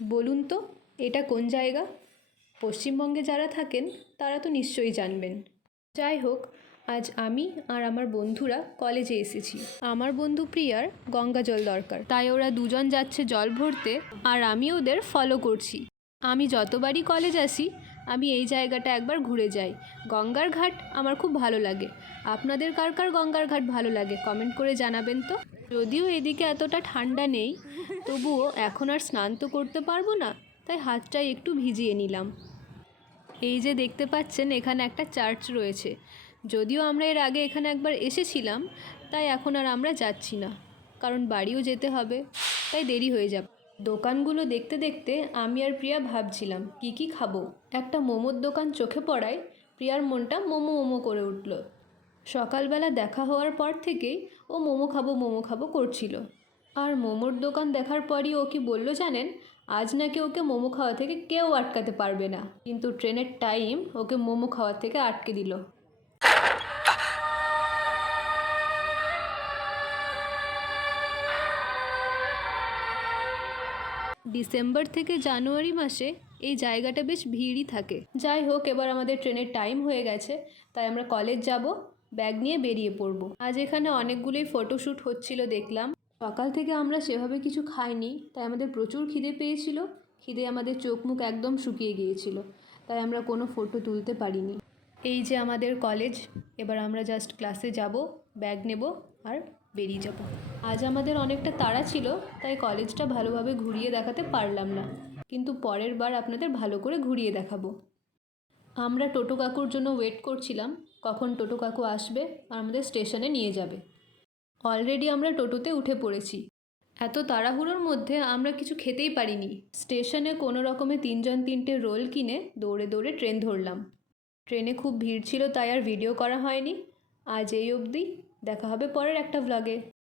বলুন তো এটা কোন জায়গা? পশ্চিমবঙ্গে যারা থাকেন তারা তো নিশ্চয়ই জানবেন। যাই হোক, আজ আমি আর আমার বন্ধুরা কলেজে এসেছি। আমার বন্ধু প্রিয়ার গঙ্গা জল দরকার, তাই ওরা দুজন যাচ্ছে জল ভরতে আর আমি ওদের ফলো করছি। আমি যতবারই কলেজ আসি আমি এই জায়গাটা একবার ঘুরে যাই। গঙ্গার ঘাট আমার খুব ভালো লাগে। আপনাদের কার কার গঙ্গার ঘাট ভালো লাগে কমেন্ট করে জানাবেন তো। যদিও এদিকে এতটা ঠান্ডা নেই, তবুও এখন আর স্নান তো করতে পারবো না, তাই হাতটা একটু ভিজিয়ে নিলাম। এই যে দেখতে পাচ্ছেন এখানে একটা চার্চ রয়েছে। যদিও আমরা এর আগে এখানে একবার এসেছিলাম, তাই এখন আর আমরা যাচ্ছি না, কারণ বাড়িও যেতে হবে, তাই দেরি হয়ে যাবে। দোকানগুলো দেখতে দেখতে আমি আর প্রিয়া ভাবছিলাম কি খাবো। একটা মোমোর দোকান চোখে পড়ায় প্রিয়ার মনটা মোমো মোমো করে উঠল। সকালবেলা দেখা হওয়ার পর থেকেই ও মোমো খাবো করছিল। আর মোমোর দোকান দেখার পরই ও কি বলল জানেন? আজ নাকি ওকে মোমো খাওয়া থেকে কেউ আটকাতে পারবে না। কিন্তু ট্রেনের টাইম ওকে মোমো খাওয়া থেকে আটকে দিল। ডিসেম্বর থেকে জানুয়ারি মাসে এই জায়গাটা বেশ ভিড়ই থাকে। যাই হোক, এবার আমাদের ট্রেনের টাইম হয়ে গেছে, তাই আমরা কলেজ যাব, ব্যাগ নিয়ে বেরিয়ে পড়ব। আজ এখানে অনেকগুলোই ফটোশ্যুট হচ্ছিল দেখলাম। সকাল থেকে আমরা সেভাবে কিছু খাইনি, তাই আমাদের প্রচুর খিদে পেয়েছিল। খিদে আমাদের চোখ মুখ একদম শুকিয়ে গিয়েছিল, তাই আমরা কোনো ফটো তুলতে পারিনি। এই যে আমাদের কলেজ, এবার আমরা জাস্ট ক্লাসে যাব, ব্যাগ নেব আর বেরিয়ে যাব। আজ আমাদের অনেকটা তাড়া ছিল, তাই কলেজটা ভালোভাবে ঘুরিয়ে দেখাতে পারলাম না, কিন্তু পরের বার আপনাদের ভালো করে ঘুরিয়ে দেখাবো। আমরা টোটো কাকুর জন্য ওয়েট করছিলাম, কখন টোটো কাকু আসবে আর আমাদের স্টেশনে নিয়ে যাবে। অলরেডি আমরা টোটোতে উঠে পড়েছি। এত তাড়াহুড়োর মধ্যে আমরা কিছু খেতেই পারিনি। স্টেশনে কোনো রকমে 3 জন 3টে রোল কিনে দৌড়ে দৌড়ে ট্রেন ধরলাম। ট্রেনে খুব ভিড় ছিল, তাই আর ভিডিও করা হয়নি। আজ এই অবধি, দেখা হবে পরের একটা ভ্লগে।